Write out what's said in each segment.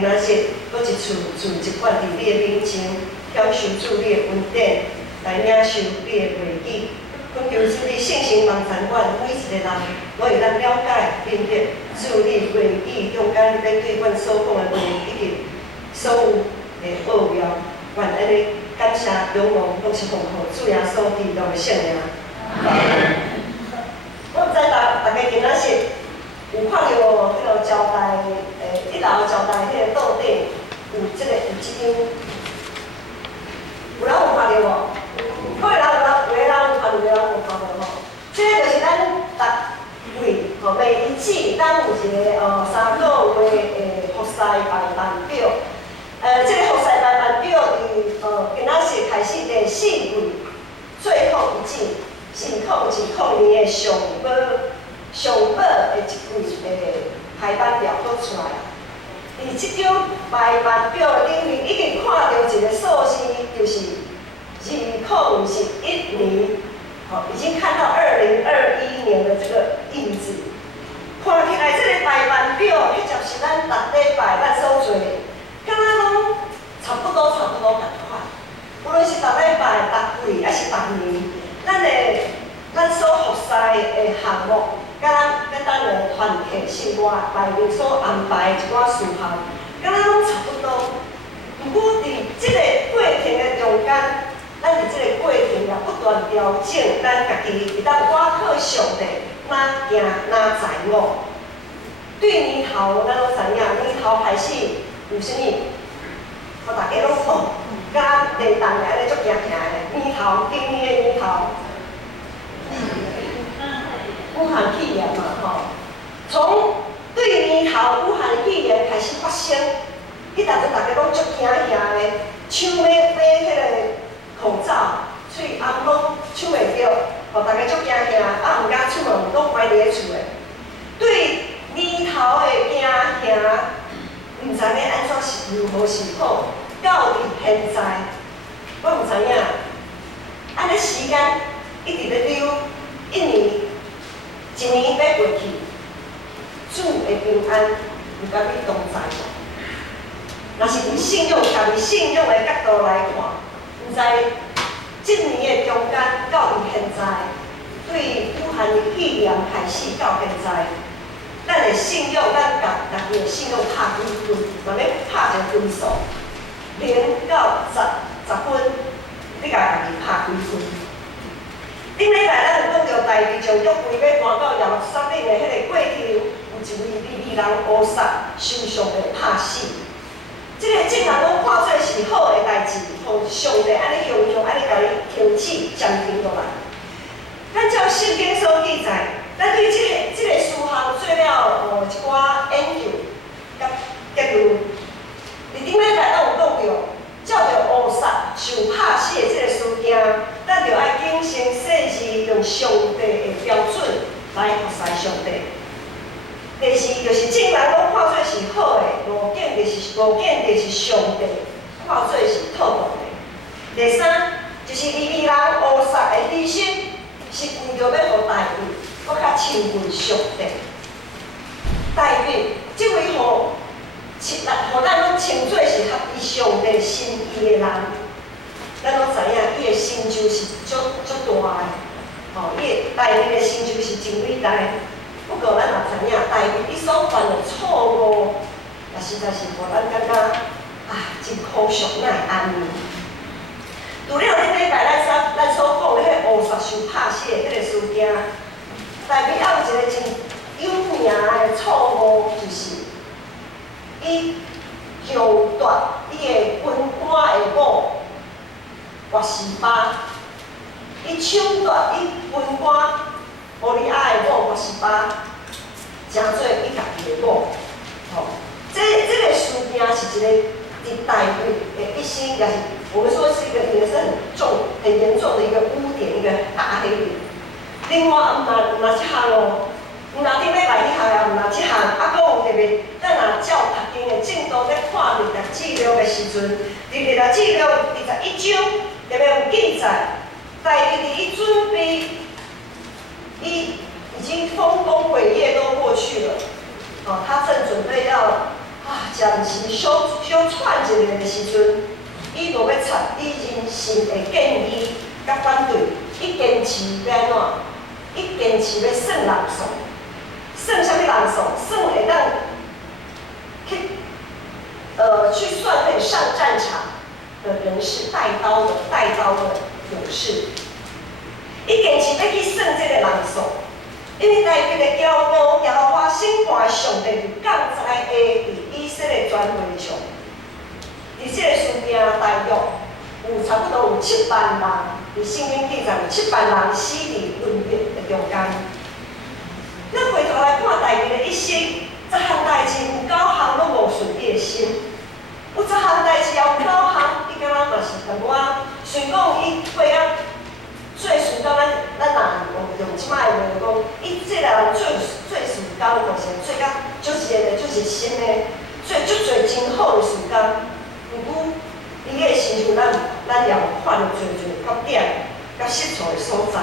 今仔日搁一次自一贯伫你的面前，享受主你的恩典，来领受你的话语。恳求主你圣神帮助阮每一个人，我会当了解明白主你话语中间你对阮所讲的话，以及所有的奥妙。愿安尼感谢荣耀拢是奉靠主耶稣基督的圣名。我毋知大家今仔日有看到迄个招待一楼招待迄个桌顶有即张，有人有看到无？有的人有看到，有的人无看到吼。即个就是咱逐位吼每一季，咱有一个3个月的服侍排班表。即个服侍排班表伫今仔日开始第4季，最后一季2020年的上尾的一季的排班表都出来了。伫即张排班表的顶面已经看到一个数字，就是2021年，已经看到2021年的这个印子。看起来，这个排班表，迄就是咱逐礼拜咱所做的，敢若拢差不多共款。无论是逐礼拜、逐季，还是逐年，咱所服侍的项目，甲咱的团体生活内面所安排的一寡事项，敢若拢差不多。不过伫即个过程的中间，咱伫即个过程也不断调整咱家己，会当倚靠上帝，哪行哪在我。对年头，咱拢知影，年头开始有啥物？互大家拢甲连动的安尼足行行的。年头，今年的年头，武汉肺炎嘛吼，从对年头武汉肺炎开始发生，迄大家拢足惊的，抢要买迄个口罩，喙红拢抢袂着，互大家足惊毋敢出门，拢关伫咧厝诶。对年头的惊毋知要安怎是如何是好，到现在，我毋知影，安尼时间一直咧溜，一年要过去，主的平安有甲你同在无？若是伫信仰徛伫信仰的角度来看，毋知即年的中间到现在，对武汉的肺炎开始到现在。咱的信仰，咱家己的信仰拍几分？若要拍一个分数，0到10分，你家己拍几分？顶礼拜咱有讲到大地上约柜要搬到耶路撒冷的迄个过程，有一位利未人乌撒受上帝拍死。即个竟然拢看做是好的代志，互上帝安尼形容，安尼甲你停止降停落来。咱照圣经所记载。咱对即个事项做了一寡研究甲结论。伫顶礼拜咱有讲到，照着乌撒受拍死的即个事件，咱就爱谨慎细致，用上帝的标准来服侍上帝。第四就是正人拢看做是好的，五件就是上帝看做是妥当的。第三就是利未人乌撒的理心，是为着要互大卫。我较亲近上帝，大卫即位互咱拢称做是合伊上帝心意的人，咱拢知影伊的成就是足大的，伊大卫的成就是真伟大。不过咱也知影，大卫伊所犯的错误，也实在是互咱感觉真可惜，哪会安尼？除了顶礼拜咱所讲的迄个乌撒受拍死的迄个事件。大卫还有一个真有名的错误，就是伊强夺伊的军官的某拔示巴，伊抢夺伊军官乌利亚的某拔示巴，诚做伊家己的某。这个事件是一个伫大卫的一生，也是我们说是一个也是很严重的一个污点，一个大黑点。另外，毋若即项毋若顶礼拜迄项毋若即项，阁有特别，咱若照读经的进度咧看历代志录的时阵，伫历代志录21章特别有记载，大卫伫伊准备，伊已经丰功伟业都过去了，他正准备要暂时小喘一下的时阵，伊无要插伊人生的建议甲反对，伊坚持要安怎？伊坚持要算人数，算啥物人数？算会当去算可以上战场的人士，带刀的勇士。伊坚持要去算这个人数。因为在这个耶和华审判上帝伫降灾下伫以色列全会上，伫这个事件大约有差不多有7万人，伫圣经记载有7万人死伫瘟疫的中间。咱回头来看大家的一生，10项代志有9项拢无顺伊的心，有10项代志也有9项，伊敢若嘛是同我虽讲伊过啊。最顺到咱用即摆的话讲，伊这个人最顺到就是最甲足热的、足热心的、最真好的时间。毋过，伊个亲像咱也有看到侪到点、到失错的所在。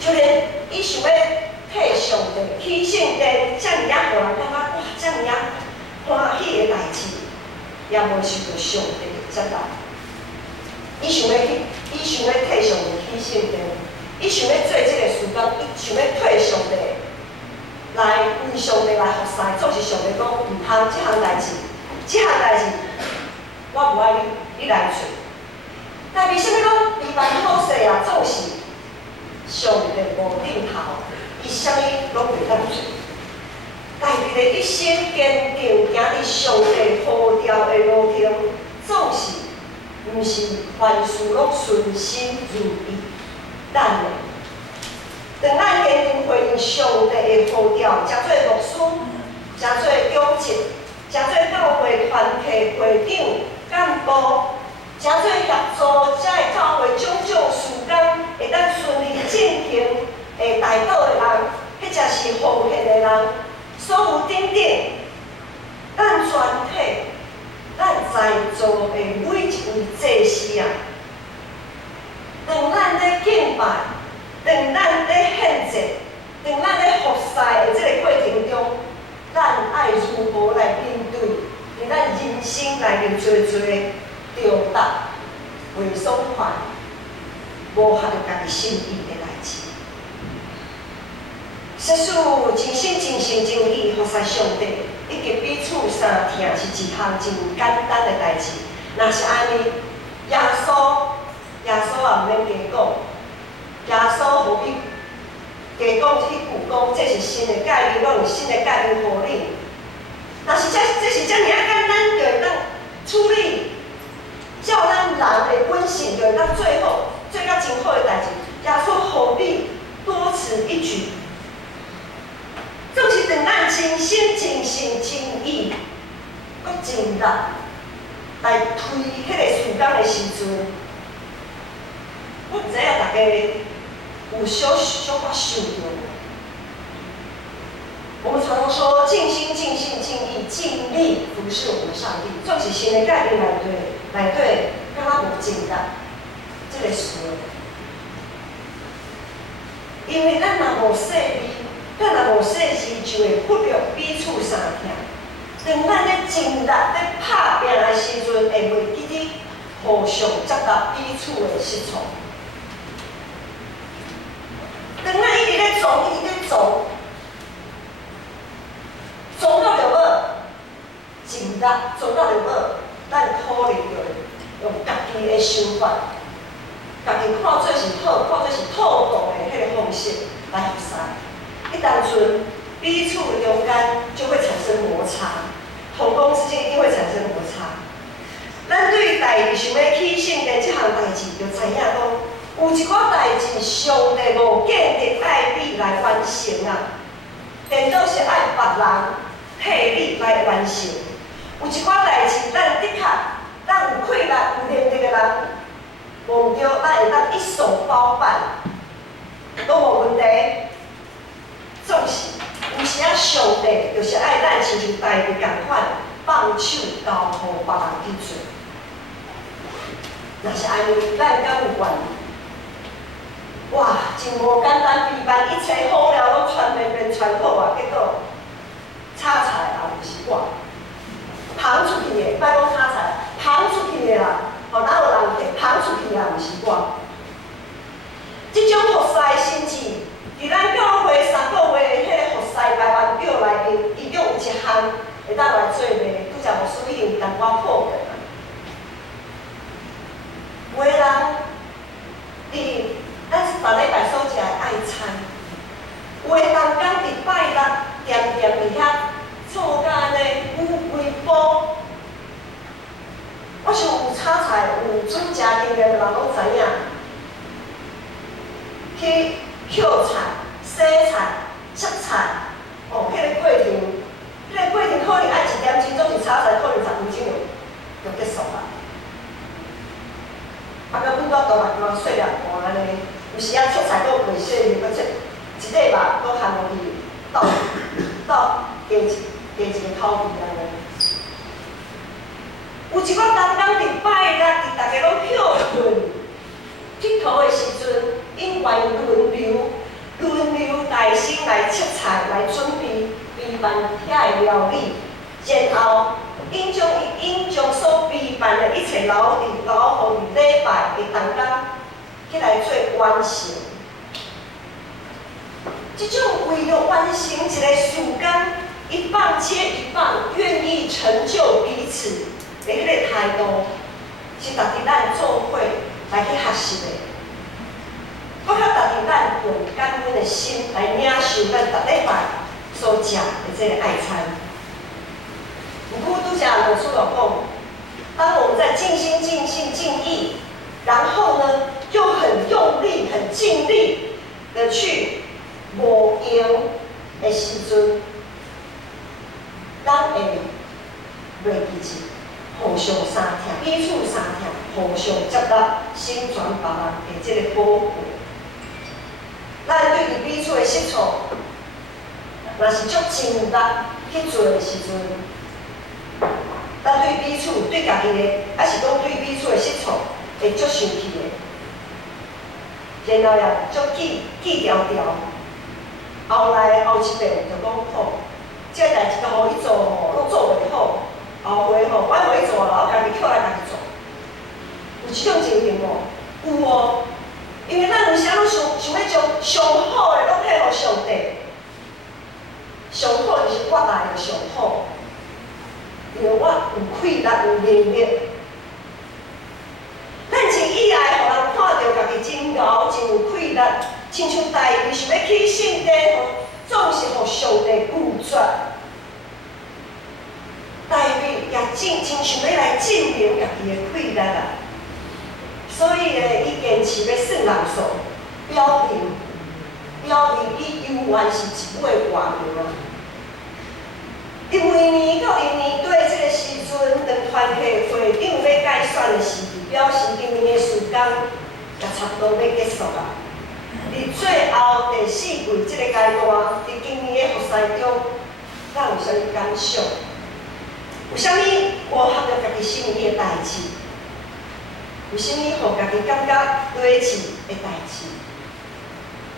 就连伊想要替上帝起圣殿，遮尔啊，互人感觉哇，遮尔啊欢喜的代志，也无受到上帝的接纳。伊想要替上帝起圣殿，伊想要做这个事工，伊想要替上帝来为上帝来服侍，总是上帝讲毋通这项代志，我无爱你来做。但为什么讲平凡好势啊，总是上帝无顶头，伊啥物拢袂当做。家己的一生坚定行伫上帝呼召的路程，总是。毋是凡事拢顺心如意，咱的。当咱坚定回应上帝的呼召，诚做牧师，诚做长职，诚做教会团体会长、干部，诚做协助遮个教会种种事工会当顺利进行的带导的人，或者是奉献的人，所有等等，咱全体。咱在座的每一位祭司啊，当咱咧敬拜，当咱咧献祭，当咱咧服侍的这个过程中，咱爱如何来面对？伫咱人生内面最重大、袂爽快、无合着家己心意的代志。实事真心、真心、真意服侍上帝。以及彼此相听是一项真简单的代志。若是安尼，耶稣也毋免加讲，耶稣何必加讲一句讲，这是新的概念，我有新的概念互你。若是这是遮尔啊简单，就会当处理，叫咱人的本性就会当做到真好的代志。耶稣何必多此一举？总是当咱真心、真心、真意，搁真力来推迄个事工的时阵，我毋知影大家有小可想到无？我们常常说尽心、尽性、尽意、尽力服侍我们上帝，总是新的概念内底，敢若无真力这个词，因为咱若无细味。咱若无细致，就会忽略彼此相听。当咱咧尽力咧拍拼的时阵，会袂记得互相接纳彼此的失错。当咱一直咧做，做到了尾，尽力做到了尾，咱可能就用家己的想法，家己看做是好，看做是妥当的迄个方式来服侍。一当阵，彼此中间就会产生摩擦，同工之间一定会产生摩擦。咱对于代志想要起圣殿这项代志，就知影讲，有一寡代志上帝无建立爱你来完成啊，颠倒是爱别人替你来完成。有一寡代志，咱的确，咱有气力、有能力的人，无毋对，咱会当一手包办，都无问题。总是有时啊，上帝就是爱咱亲像大日共款，放手交互别人去做。若是安尼，咱敢有愿意？哇，真无简单，平凡一切好了，拢传传好啊，结果差菜也毋是我，来做卖，拄则无属于同我破的。有的人伫咱逐礼拜所食的爱餐，有的人讲伫拜六点点伫遐做甲安尼有微波。我想有炒菜有煮食经验的人拢知影，去捡菜、洗菜、切菜，哦，迄个过程可能爱1点钟，总是炒菜可能10分钟就结束啦。啊，搁阮到大目细粒盘安尼，有时啊切菜搁袂细，搁切一块肉搁含落去倒加一个口味安尼。有一个人讲伫拜六，伫大家拢休困佚佗的时阵，因为轮流耐心来切菜，来准备备办遐个料理，然后因将所备办的一切留互伫礼拜的当天起来做完成。这种为了完成一个事工，一棒接一棒，愿意成就彼此的迄个态度，是值得咱做伙来去学习的。搁较值得咱用感恩的心来领受咱逐礼拜所食的这个爱餐。不过拄则老师有讲，当我们在尽心、尽性、尽意，然后呢又很用力、很尽力的去无用的时阵，咱会袂记住互相相听，彼此相听，互相接纳，成全别人的这个宝贵。咱对于彼此的失错，若是足尽力去做的时阵，咱对彼此、对家己的，还是讲对彼此的失错，会足生气的。然后也足记条条，后来后一遍就讲好，这个代志都互你做吼，拢做袂好，后回吼，我互你做啦，我家己捡来家己做。有即种情形无？有哦。因为咱有时拢想要将上好的拢配互上帝，上好就是我来的上好，因为我有气力有能力。咱真意爱互人看到家己真牛真有气力，亲像大卫想要去圣殿吼，总是互上帝拒绝。大卫也真想要来证明家己的气力啊！所以呢，伊坚持要算人数，表明伊永远是一位外名啊。因为年到年对这个时阵，当团体会长要改选的时，表示今年的事工也差不多要结束啦。伫最后第4季这个阶段，伫今年的服侍中，咱有啥物感想？有啥物无合着家己心意的代志？有啥物互家己感觉落气的代志？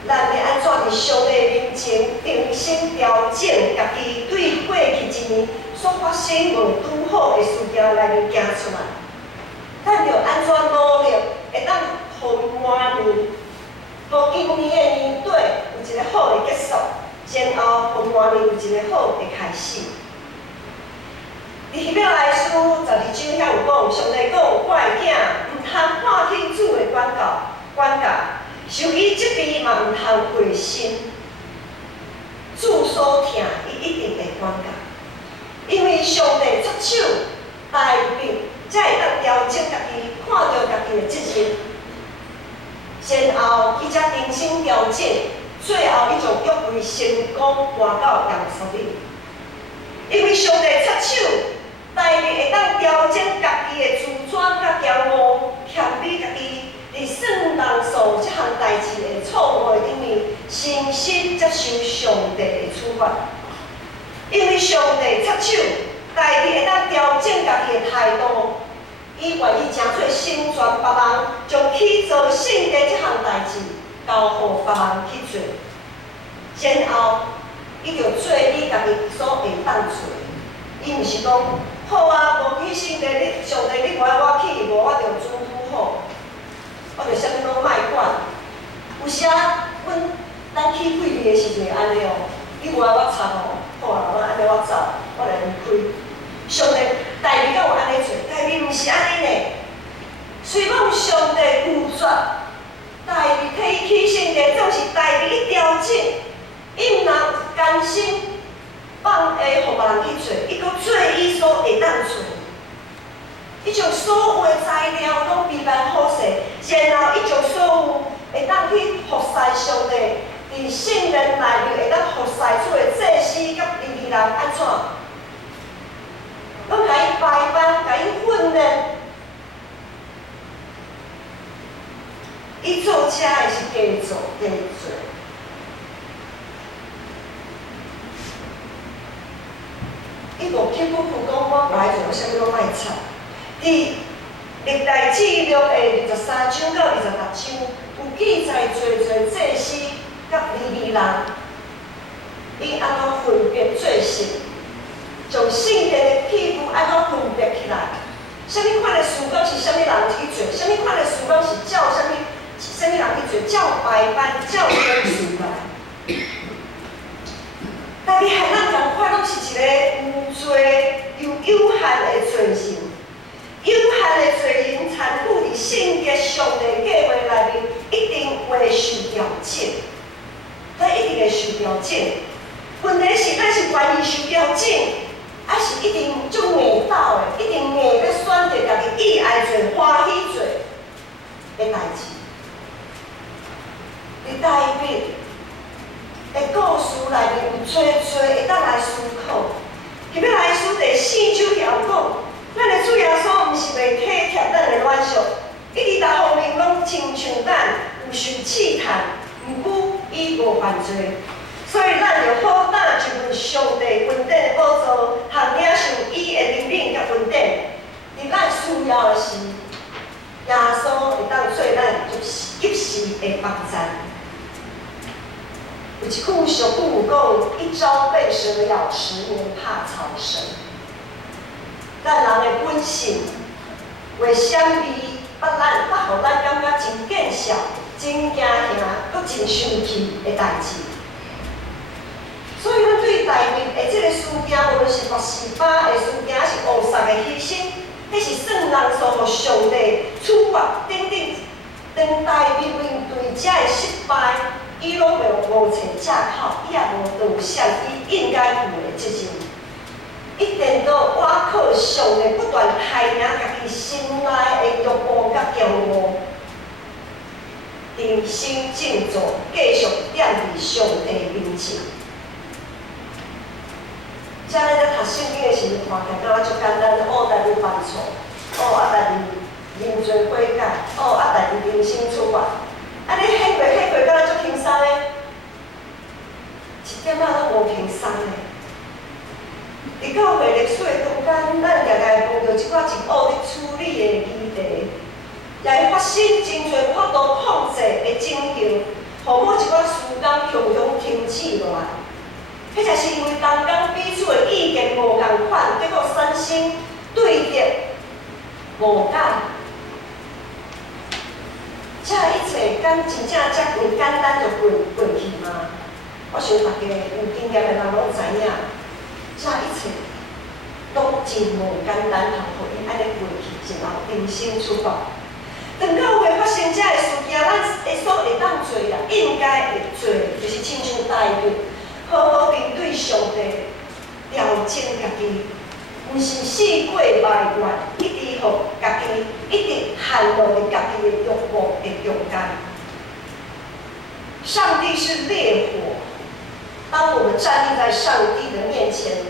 咱要安怎伫上帝面前重新调整家己对过去一年所发生无拄好的事件来行出来？咱要安怎努力，会当互明年、互今年的年底有一个好的结束，然后互明年有一个好的开始。伫希伯来书12章遐有讲，上帝讲我的囝，毋通看天主的管教，受伊责备嘛毋通灰心。主所听，伊一定会管教，因为上帝出手带领，才会当调整家己，看到家己的责任，然后伊才重新调整，最后伊将约会成功搬到耶路撒冷。因为上帝出手。带领会当调整家己的自尊甲骄傲，谦卑家己，伫算人数这项代志的错误顶面，诚实接受上帝的处罚。因为上帝出手，带领会当调整家己的态度，伊愿意诚做成全别人，将去做圣地这项代志交互别人去做，然后伊就做你家己所会当做的，伊毋是讲。好啊，无去圣地，你上帝你爱我去，无我就煮拄好，我就啥物拢莫管。有时啊，咱去会议的时阵安尼哦，你有爱我插哦，好啊，我安尼我走，我来离开。伊将所有的材料拢备办好势，然后伊将所有会当去服侍上帝，伫圣殿内面会当服侍主的祭司甲利未人安怎？拢甲伊排班，甲伊训练。伊做车的是加做加做。伊无去不负讲我来做，啥物拢卖插。伫历代志录的23章到26章，有记载侪祭司甲利未人，伊安怎分别做事，将圣殿的器具安怎分别起来。啥物款的事工是啥物人去做，啥物款的事工是照啥物人去做，照排班，照分数来。但你海咱共款拢是一个有罪又有限的罪人，有限的罪人参与伫圣洁上帝计划内面，一定会受调整，咱一定会受调整。问题是，咱是愿意受调整，还是一定足硬斗的，一定硬要选择家己意爱做、欢喜做的代志。伫台北的故事内面有多会当来思考。今仔来思第4章条讲，咱的主耶稣毋是袂体贴咱的软弱，伊伫逐方面拢亲像咱有受试探，毋过伊无犯罪，所以咱就好胆就问上帝恩典的宝座，通领受伊的怜悯甲恩典。伫咱需要的时，耶稣会当做咱及时的帮助。有一句俗语有讲：一朝被蛇咬，10年怕草绳。咱人的本性，为什么互咱感觉真见笑、真惊吓、搁真生气的代志？所以，咱对内面的这个事件，无论是恶事巴的事件，还是误杀的牺牲，迄是算人所互上帝处罚等等，当代面对这的失败。伊拢无找借口，伊也无道歉伊应该负的责任。一定都我靠上帝不断开领家己心内的欲望甲骄傲，定心静坐，继续踮伫上帝面前。遮咱咧读圣经的时候，看起来足简单，代志犯错，代志认罪悔改，代志重新出发。啊！你迄过，敢若足轻松的，一点仔拢无轻松的。伫教会历史的中间，咱常常碰到即寡真恶伫处理的议题，也会发生真侪过度控制的争议，互某一寡事工常常停止落来。迄才是因为同工彼此的意见无共款，结果产生对立、误解。这一切敢真正遮简单就过去吗？我想大家有经验的人拢知影，这一切拢真无简单，通互伊安尼过去，然后重新出发。当到会发生这个事件，咱所会当做啦，应该会做，就是亲像台北，好好面对上帝，调整家己。毋是四过埋怨，一直互家己，一直陷落伫家己的欲望的中间。上帝是烈火，当我们站立在上帝的面前，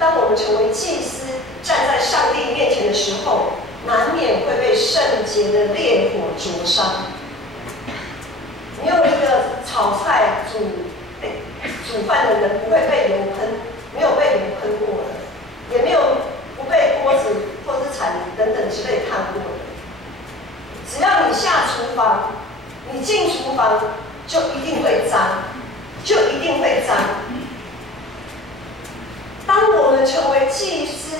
当我们成为祭司，站在上帝面前的时候，难免会被圣洁的烈火灼伤。没有一个炒菜煮饭的人不会被油喷，没有被油喷过的。也没有不被锅子或是铲子等等之类烫过的。只要你下厨房，你进厨房就一定会脏，就一定会脏。当我们成为祭司，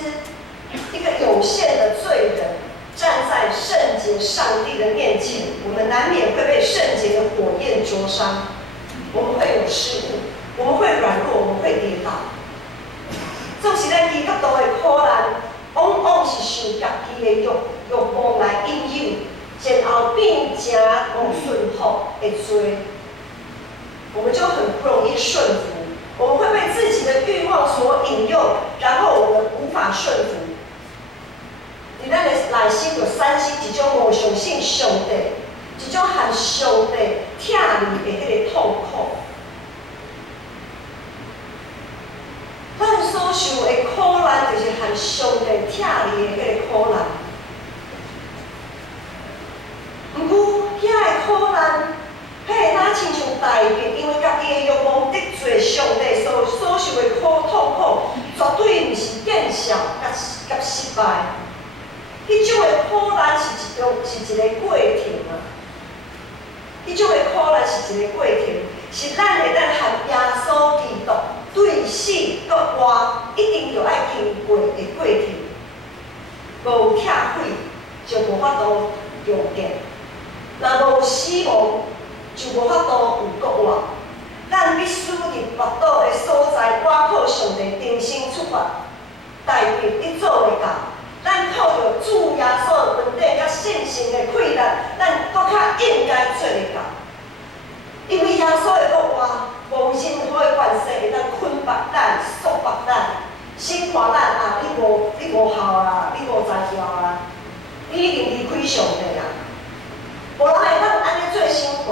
一个有限的罪人，站在圣洁上帝的面前，我们难免会被圣洁的火焰灼伤。我们会有失误，我们会软弱，我们会跌倒。总是咱基督徒的苦难，往往是受家己的欲望来引诱，然后变成无顺服的罪，我们就很不容易顺服。我们会被自己的欲望所引诱，然后我们无法顺服。在咱的内心就产生一种无相信上帝，一种和上帝拆离的迄个痛苦。咱所受的苦难，就是和上帝拆离的迄个苦难。毋过，遐个苦难，迄会当亲像大卫，因为家己的欲望得罪上帝所受的痛苦，绝对毋是见效甲失败。迄种的苦难是一个过程啊！迄种的苦难是一个过程，是咱会当和耶稣基督对死搁活，一定要爱经过的过程。无拆毁就无法度重建。若无死亡，就无法度有国活。咱必须伫跋倒的所在，倚靠上帝重新出发。大卫你做袂到，咱靠着主耶稣的恩典甲信心的溃力，咱搁较应该做会到。因为耶稣的国活，无任何的关系会当捆绑咱、束缚咱、审判咱啊！你无效啊！你无才调啊！你已经离开上帝啊！无人会当安尼做审判，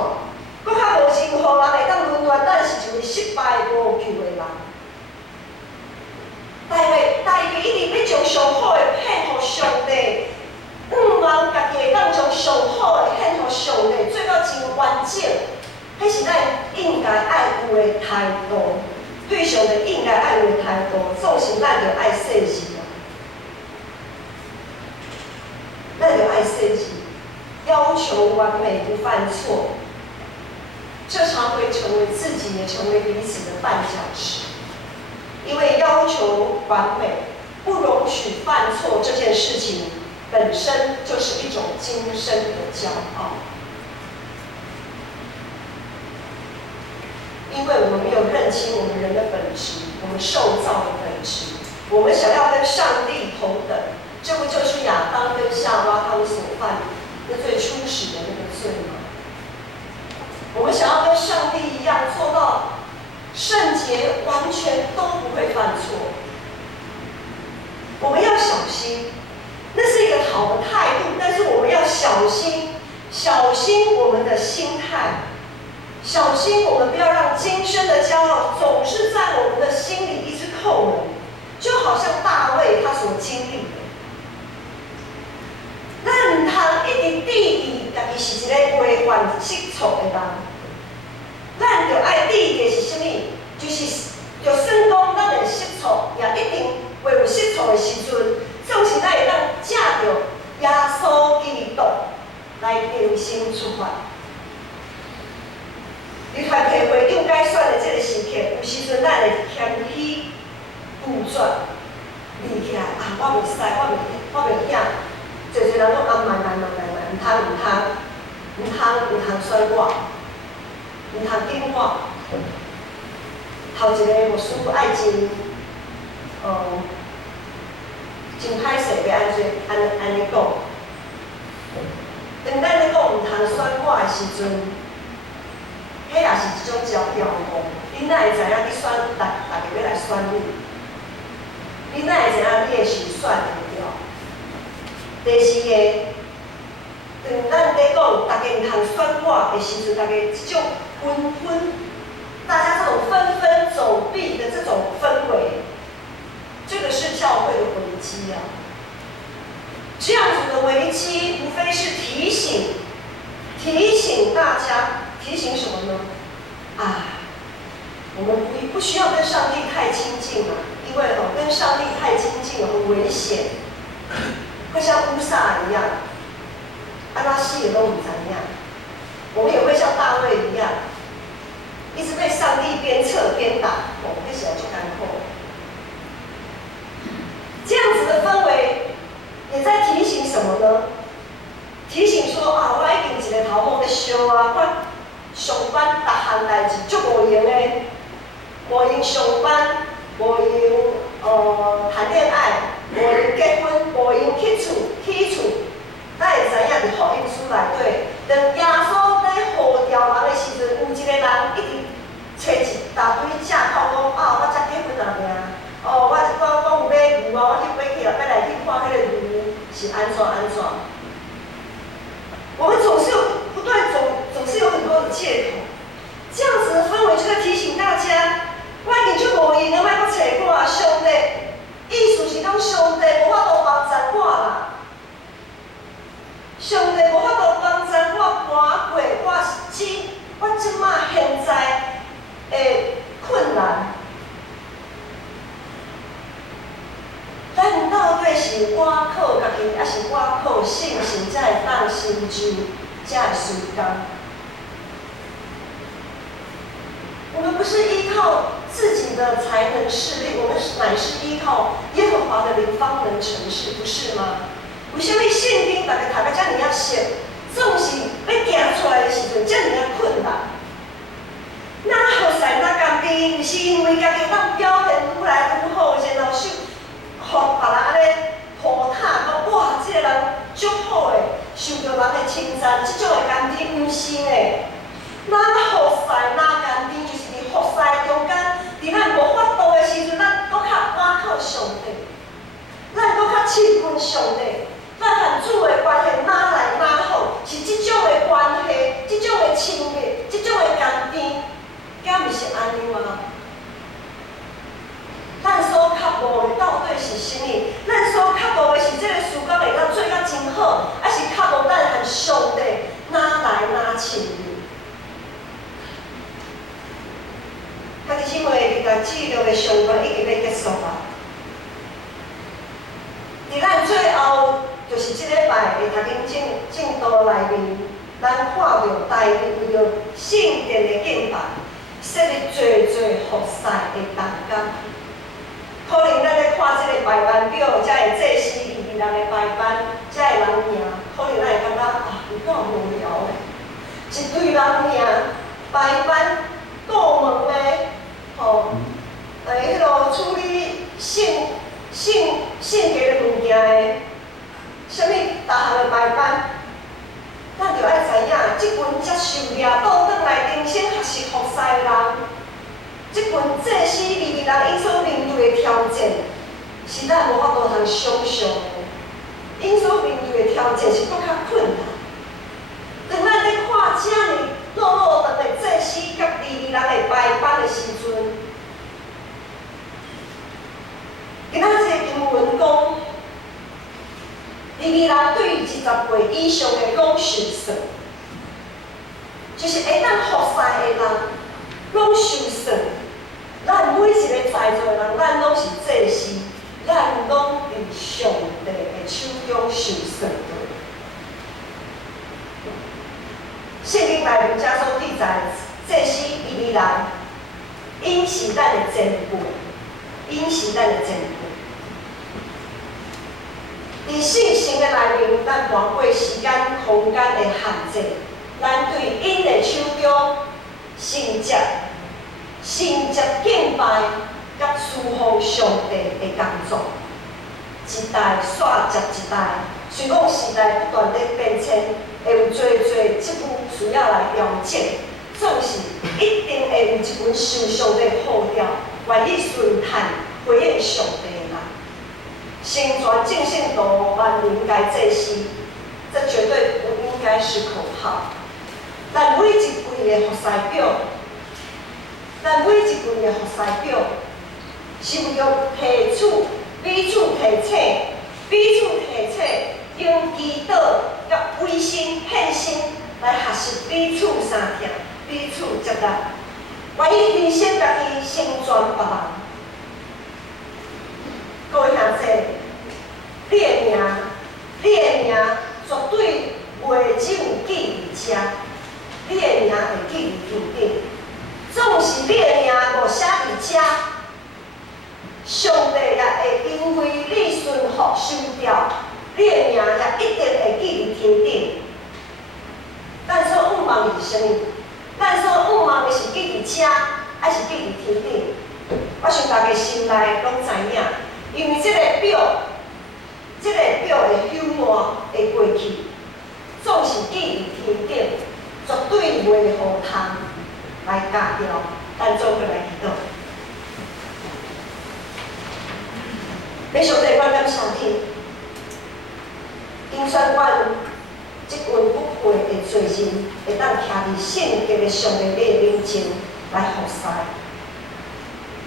搁较无任何人会当论断咱是一位失败无救的人。大卫一定要将上好的献予上帝，望家己会当将上好的献予上帝，做到真完整。迄是咱应该爱有的态度，对上帝应该爱有的态度，总是咱着爱细致啊，咱着爱细致。要求完美不犯错，这常会成为自己也成为彼此的绊脚石。因为要求完美、不容许犯错这件事情，本身就是一种今生的骄傲。因为我们没有认清我们人的本质，我们受造的本质，我们想要跟上帝同等，这不就是亚当跟夏娃他们所犯那最初始的那个罪吗？我们想要跟上帝一样做到圣洁，完全都不会犯错。我们要小心，那是一个好的态度，但是我们要小心，小心我们的心态，小心我们不要让今生的骄傲总是在我们的心里一直扣人，就好像大卫他所经历的。咱唔通一直质疑家己是一个违反失错的人，咱着爱质疑的是啥物？就是就算讲咱会失错，也一定会有失错的时阵，总是咱会当借着耶稣基督来重新出发。你团体会长该选的这个时刻，有时阵咱会谦虚固执，立起来啊！我袂使，我袂晓。侪人讲啊，慢，唔通选我，唔通紧我。头一个牧师爱真歹势，要安尼讲。当咱咧讲唔通选我的时阵，迄也是一种调控。你哪会知影你选大家要来选你？你哪会知影你的是选袂了？第四个，当咱咧讲大家唔通选我的时阵，大家这种大家这种纷纷走避的这种氛围，这个是教会的危机啊！这样子的危机，无非是提醒大家，提醒什么呢？啊，我们不需要跟上帝太亲近了，因为跟上帝太亲近很危险。会像乌撒一样，安拉西也都不知样。我们也会像大卫一样，一直被上帝鞭策鞭打，我们起来就干扣。这样子的氛围，也在提醒什么呢？提醒说啊，我已经一个头毛在烧啊，我上班各项代志足无用的，无用上班，无用谈恋爱。无用结婚，无用起厝，咱会知影伫福音书内底，当耶稣在呼召人的时阵，有一个人一直找一大堆借口讲啊，我才结婚啊命，哦，我有买牛啊，我去买去啊，要来去看迄个牛是安怎。我们总是有很多的借口，这样子的氛围就在提醒大家，我已经就无闲了，莫搁找我，上帝，意思是讲上帝无法度帮助我啦，上帝无法度帮助我搬过我即马现在的困难。咱到底是我靠家己，还是我靠信心才会当成就，才会成功？我们不是依靠自己的才能势力，我们乃是依靠耶和华的灵方能成事，不是吗？为什么圣经大家读到遮尔啊熟，总是要行出来的时阵遮尔啊困难？哪好势哪甘甜，不是因为家己当表现愈来愈好，然后互别人安尼呼塔讲哇，这个人足好诶，受到人的称赞，这种的甘甜不是呢。哪好势哪甘甜，就是伫服侍中间，伫咱无法度的时阵，咱搁较倚靠上帝，咱搁较亲近上帝，咱和主的关系哪来哪好，是这种的关系，这种的亲密，这种的甘甜，敢毋是安尼吗？咱所渴慕的到底是啥物？咱所渴慕的是这个事工会当做甲真好，还是渴慕咱和上帝哪来哪亲密？家己姊妹，日台记录的上班已经要结束啦。伫咱最后就是即礼拜的读经进度内面，咱看到台面为着圣殿的敬拜，设立最服侍的同工。可能咱咧看即个排班表，才会祭司利未人的排班，才会人名，可能咱会感觉啊，有够无聊的，一堆人名排班过门的，迄落处理性格的物件的，啥物逐项的排班，咱就爱知影，即群接受掠倒转来重新学习服侍的人。即群祭司利未人因所面对的挑战，是咱无法度通想象的。因所面对的挑战是搁较困难。当咱咧看遮尔落长的祭司甲利未人的排班的时阵，今仔日经文讲，利未人对于20岁以上的讲受算，就是会当服侍的人，拢受算。咱每一个在座的人，咱拢是祭司，咱拢伫上帝的手中受算的。圣经内面遮所记载，祭司利未人，因是咱的前辈，因是咱的前辈。伫信心的内面，咱盘过时间、空间的限制，咱对因的手中承接敬拜，甲侍奉上帝的工作，一代煞接一代。虽讲时代不断地变迁，会有侪职务需要来调整，总是一定会有一群受上帝呼召、愿意顺探回应上帝的人。成全正信徒万灵该祭司，这绝对不应该是口号。咱每一季的服侍表。咱每一季的服侍表，是为了彼此提醒，用祈祷甲委身献心来学习彼此相听、彼此接纳，愿意牺牲家己，成全别人。各位兄弟，你的名绝对袂只有记伫遮，你的名会记伫天顶。总是你的名无写伫遮，上帝也会因为你顺服收掉，你的名也一定会记伫天顶。咱所仰望的是啥物？咱所仰望的是记伫遮，还是记伫天顶？我想大家心内拢知影，因为这个表的朽烂会过去，总是记伫天顶，绝对袂互通来教掉。咱做伙来祈祷。要上帝，我感谢你，全愿即群不配的罪人，会当徛伫圣洁的上帝面前来服侍，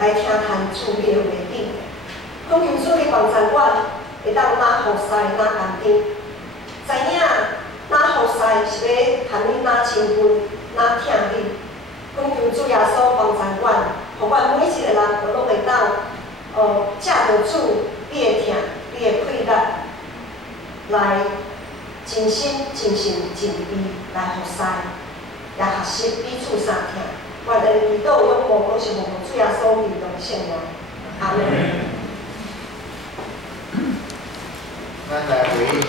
来听谈主的话语。恳求主的帮助阮，会当哪服侍哪甘甜，知影哪服侍是要含你哪亲近哪听你。恳求主耶稣帮助阮，互阮每一个人拢会当借着主你的疼、你的快乐，来真心、真心、真意来服侍，也学习彼此相听。我的祈祷仰望都是奉主耶稣基督的圣名，阿门。那来回应。